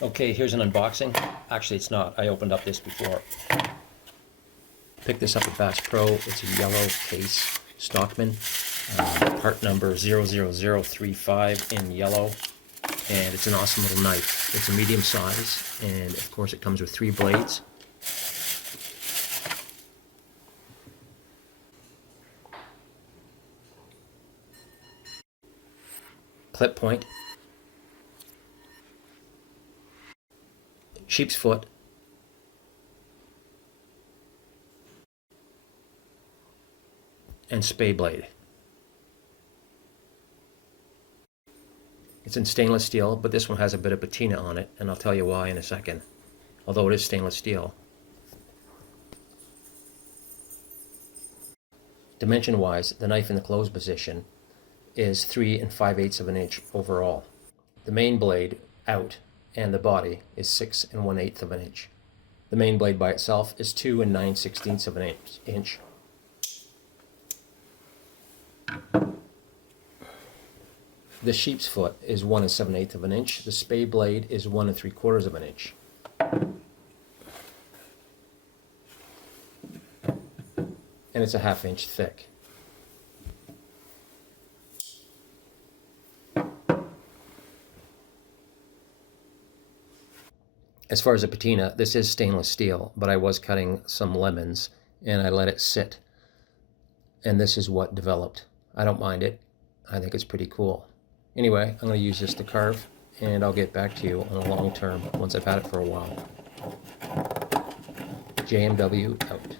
Okay, here's an unboxing. Actually, it's not. I opened up this before. Picked this up at Bass Pro. It's a yellow Case Stockman. Part number 00035 in yellow. And it's an awesome little knife. It's a medium size. And of course it comes with 3 blades. Clip point. Sheep's foot. And spay blade. It's in stainless steel, but this one has a bit of patina on it, and I'll tell you why in a second, although it is stainless steel. Dimension-wise, the knife in the closed position is 3 5/8 of an inch overall. The main blade out and the body is 6 1/8 of an inch. The main blade by itself is 2 9/16 of an inch. The sheep's foot is 1 7/8 of an inch. The spay blade is 1 3/4 of an inch. And it's a 1/2 inch thick. As far as the patina, this is stainless steel, but I was cutting some lemons and I let it sit. And this is what developed. I don't mind it. I think it's pretty cool. Anyway, I'm going to use this to carve, and I'll get back to you on a long term once I've had it for a while. JMW out.